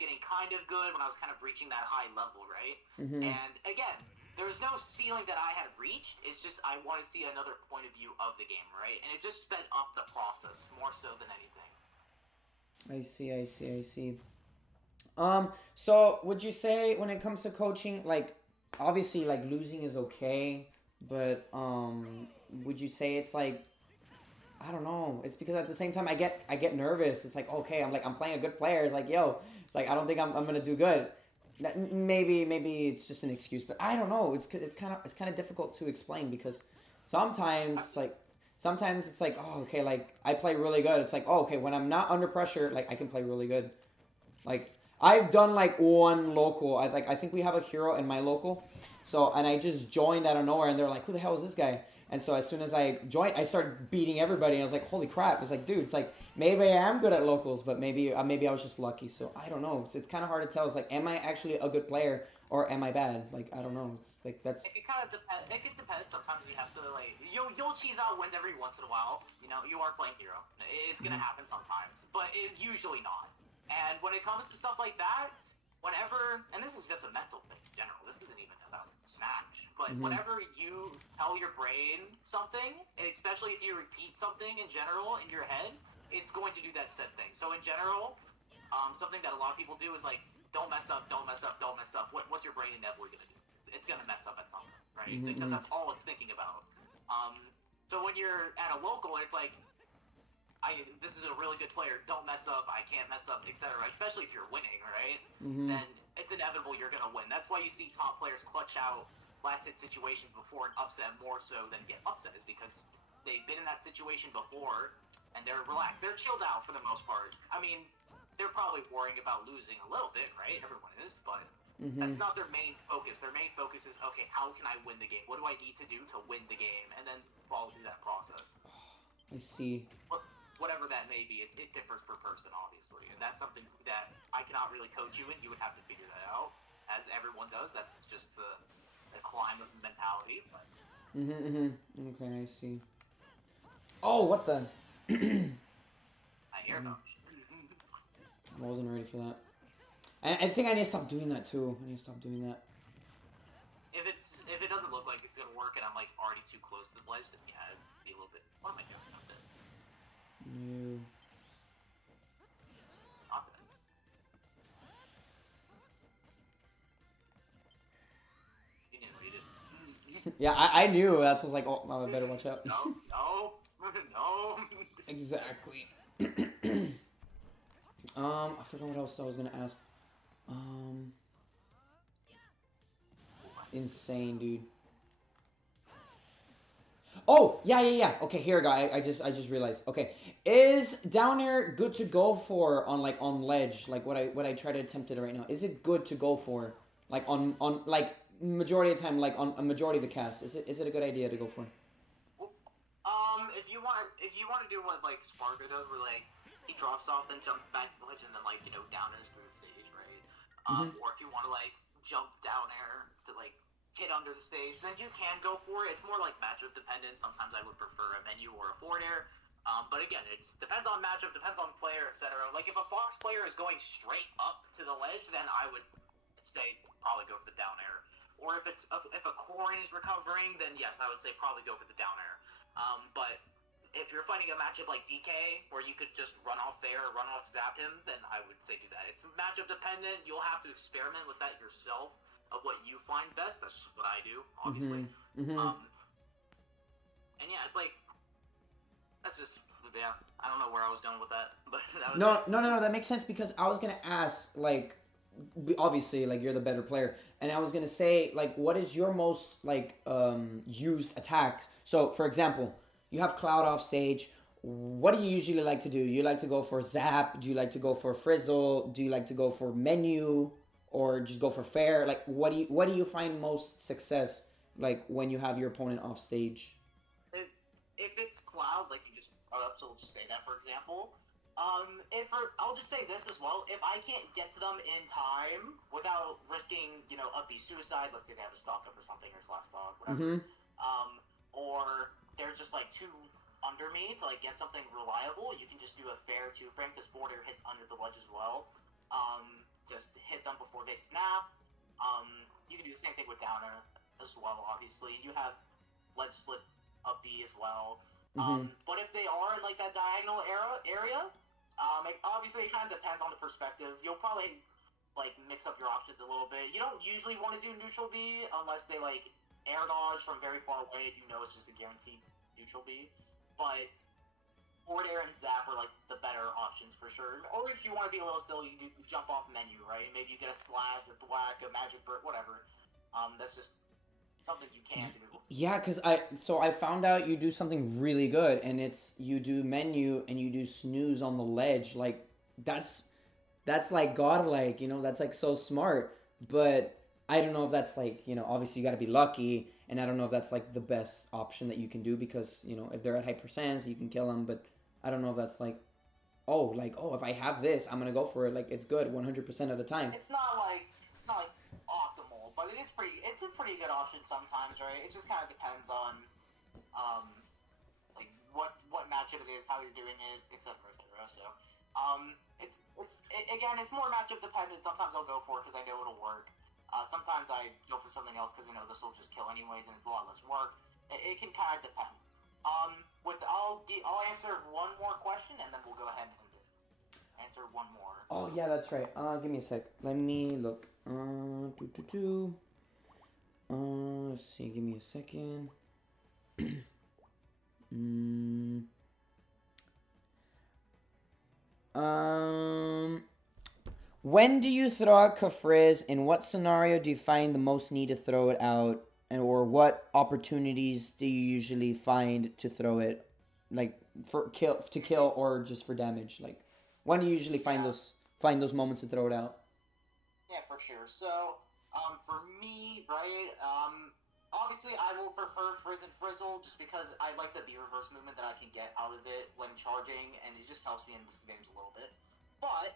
getting kind of good, when I was kind of reaching that high level, right? And, again, there's no ceiling that I had reached. It's just I want to see another point of view of the game, right? And it just sped up the process more so than anything. I see. So would you say when it comes to coaching, like, obviously, like, losing is okay, but, would you say it's like, I don't know, it's because at the same time I get nervous. It's like, okay, I'm playing a good player. It's like, yo, it's like, I don't think I'm gonna do good. Maybe it's just an excuse, but I don't know. It's kind of difficult to explain because sometimes it's like, oh, okay, like, I play really good. It's like, oh, okay, when I'm not under pressure, like, I can play really good. Like, I've done, like, one local. I think we have a hero in my local. So, and I just joined out of nowhere, and they're like, who the hell is this guy? And so as soon as I joined, I started beating everybody. And I was like, holy crap. It's like, dude, it's like, maybe I am good at locals, but maybe I was just lucky. So, I don't know. It's kind of hard to tell. It's like, am I actually a good player, or am I bad? Like, I don't know. It's like, that's... It could kind of depend. It could depend. Sometimes you have to, like, you'll cheese out wins every once in a while. You are playing hero. It's going to happen sometimes, but usually not. And when it comes to stuff like that, whenever, and this is just a mental thing in general, this isn't even about Smash, but whenever you tell your brain something, and especially if you repeat something in general in your head, it's going to do that said thing. So in general, something that a lot of people do is, like, don't mess up, don't mess up, don't mess up. What's your brain inevitably gonna do? It's gonna mess up at something, right? Mm-hmm. Because that's all it's thinking about. So when you're at a local, it's like, this is a really good player. Don't mess up. I can't mess up, etc. Especially if you're winning, right? Mm-hmm. Then it's inevitable you're gonna win. That's why you see top players clutch out last hit situations before an upset more so than get upset, is because they've been in that situation before and they're relaxed. They're chilled out for the most part. I mean, they're probably worrying about losing a little bit, right? Everyone is, but that's not their main focus. Their main focus is, okay, how can I win the game? What do I need to do to win the game? And then follow through that process. I see. Whatever that may be, it differs per person, obviously. And that's something that I cannot really coach you in. You would have to figure that out, as everyone does. That's just the climb of mentality. But... Okay, I see. Oh, what the? I hear about I wasn't ready for that. I think I need to stop doing that too. I need to stop doing that. If it doesn't look like it's gonna work and I'm like already too close to the ledge, then yeah, it'd be a little bit. What am I doing about this? No. You didn't read it. Yeah, I knew. That's what I was like, oh, I better watch out. No. Exactly. I forgot what else I was gonna ask. Insane, dude. Oh, yeah. Okay, here we go. I just realized. Okay, is down air good to go for on ledge? Like what I try to attempt it right now. Is it good to go for like on like majority of the time, like on a majority of the cast? Is it a good idea to go for? If you want to do what like Spargo does, where like he drops off, then jumps back to the ledge, and then like downers through the stage, right? Or if you want to like jump down air to like hit under the stage, then you can go for it. It's more like matchup dependent. Sometimes I would prefer a menu or a forward air. But again, it depends on matchup, depends on player, etc. Like if a Fox player is going straight up to the ledge, then I would say probably go for the down air. Or if a Corrin is recovering, then yes, I would say probably go for the down air. But if you're fighting a matchup like DK, where you could just run off there or run off zap him, then I would say do that. It's matchup dependent. You'll have to experiment with that yourself, of what you find best. That's just what I do, obviously. And yeah, it's like, that's just, yeah, I don't know where I was going with that, but that was No, that makes sense, because I was gonna ask, like, obviously, like, you're the better player, and I was gonna say, like, what is your most like used attacks? So for example, you have Cloud off stage. What do you usually like to do? You like to go for zap? Do you like to go for frizzle? Do you like to go for menu? Or just go for fair? Like, what do you find most success, like, when you have your opponent off stage? If it's Cloud, like you just brought up, so we'll just say that, for example. I'll just say this as well. If I can't get to them in time without risking, up the suicide, let's say they have a stock up or something, or slash stock, whatever. Or they're just like too under me to like get something reliable, you can just do a fair 2-frame, because forward air hits under the ledge as well. Just hit them before they snap. You can do the same thing with downer as well, obviously. You have ledge slip up B as well. But if they are in like that diagonal area, obviously it kind of depends on the perspective. You'll probably like mix up your options a little bit. You don't usually want to do neutral B unless they like air dodge from very far away. It's just a guaranteed neutral B. But forward air and zap are like the better options for sure. Or if you want to be a little silly, you jump off menu, right? Maybe you get a slash, a thwack, a magic bird, whatever. That's just something you can do. Yeah, because I found out you do something really good, and it's you do menu and you do snooze on the ledge. Like, that's like godlike, that's like so smart. But I don't know if that's like, obviously you got to be lucky, and I don't know if that's like the best option that you can do, because if they're at high percents, you can kill them. But I don't know if that's like, if I have this, I'm gonna go for it. Like, it's good 100% of the time. It's not like optimal, but it's a pretty good option sometimes, right? It just kind of depends on like what matchup it is, how you're doing it, etc. So it's more matchup dependent. Sometimes I'll go for it because I know it'll work. Sometimes I go for something else because this will just kill anyways, and it's a lot less work. It can kind of depend. I'll answer one more question, and then we'll go ahead and answer one more. Oh yeah, that's right. Give me a sec. Let me look. Let's see. Give me a second. mm, um, when do you throw out Kafriz? In what scenario do you find the most need to throw it out? And or what opportunities do you usually find to throw it, like to kill or just for damage? Like, when do you usually Yeah. find those moments to throw it out? Yeah, for sure. So, for me, right, obviously I will prefer Frizz and Frizzle just because I like the B reverse movement that I can get out of it when charging, and it just helps me in disadvantage a little bit. But,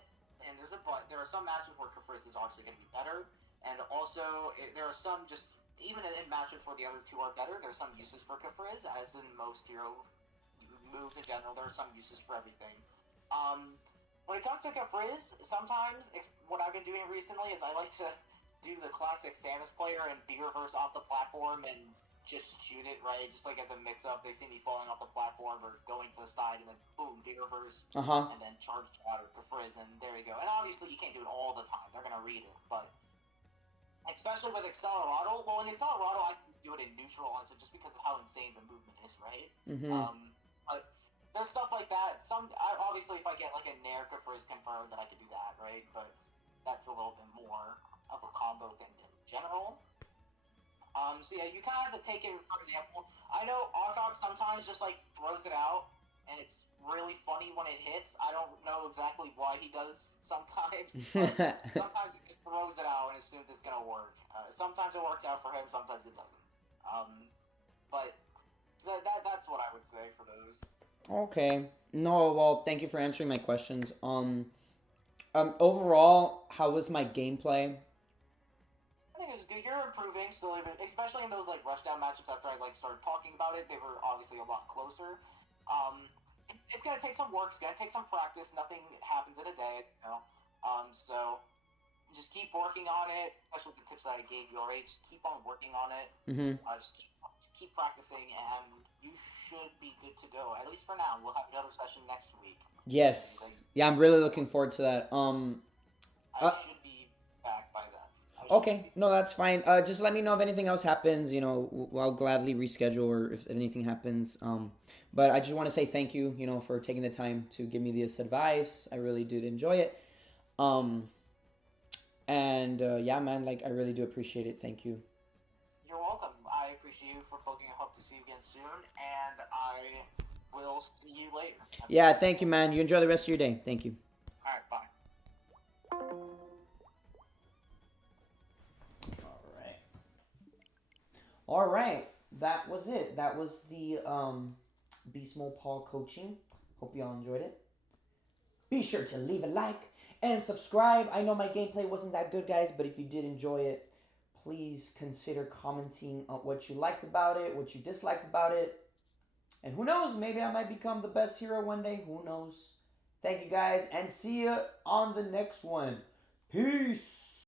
and there's a but, there are some matches where Frizz is obviously going to be better, and also there are some just, even in matches where the other two are better, there's some uses for Kafriz, as in most hero moves in general, there are some uses for everything. When it comes to Kafriz, sometimes what I've been doing recently is I like to do the classic Samus player and B reverse off the platform and just shoot it, right? Just like as a mix up, they see me falling off the platform or going to the side and then boom, B reverse, Uh-huh. and then charge out or Kafriz, and there you go. And obviously you can't do it all the time, they're gonna read it, but especially with Accelerado, well, in Accelerado I can do it in neutral also just because of how insane the movement is, right? Mm-hmm. But there's stuff like that. Obviously, if I get like a Nair Frizz confirmed, then I can do that, right? But that's a little bit more of a combo thing in general. So yeah, you kind of have to take it. For example, I know Ogok sometimes just like throws it out, and it's really funny when it hits. I don't know exactly why he does sometimes, but sometimes he just throws it out and assumes it's gonna work. Sometimes it works out for him, sometimes it doesn't. But that's what I would say for those. Okay. No, well, thank you for answering my questions. Overall, how was my gameplay? I think it was good. You're improving slowly, especially in those like rushdown matchups. After I like started talking about it, they were obviously a lot closer. It's gonna take some work. It's gonna take some practice. Nothing happens in a day, you know. So just keep working on it, especially with the tips that I gave you already. Just keep on working on it. Mm-hmm. Just keep practicing, and you should be good to go. At least for now. We'll have another session next week. Yes. Like, Yeah, I'm really so looking forward to that. I Uh, should be back by then. I should okay. be. No, that's fine. Just let me know if anything else happens. You know, I'll gladly reschedule or if anything happens. But I just want to say thank you, for taking the time to give me this advice. I really did enjoy it. Um, and yeah, man, like I really do appreciate it. Thank you. You're welcome. I appreciate you for poking. I hope to see you again soon, and I will see you later. Have a Yeah, nice thank you, man. You enjoy the rest of your day. Thank you. All right, bye. All right. All right. That was it. That was the Beast Mode Paul coaching. Hope y'all enjoyed it. Be sure to leave a like and subscribe. I know my gameplay wasn't that good, guys, but if you did enjoy it, please consider commenting on what you liked about it, what you disliked about it. And who knows, maybe I might become the best hero one day. Who knows? Thank you, guys, and see you on the next one. Peace.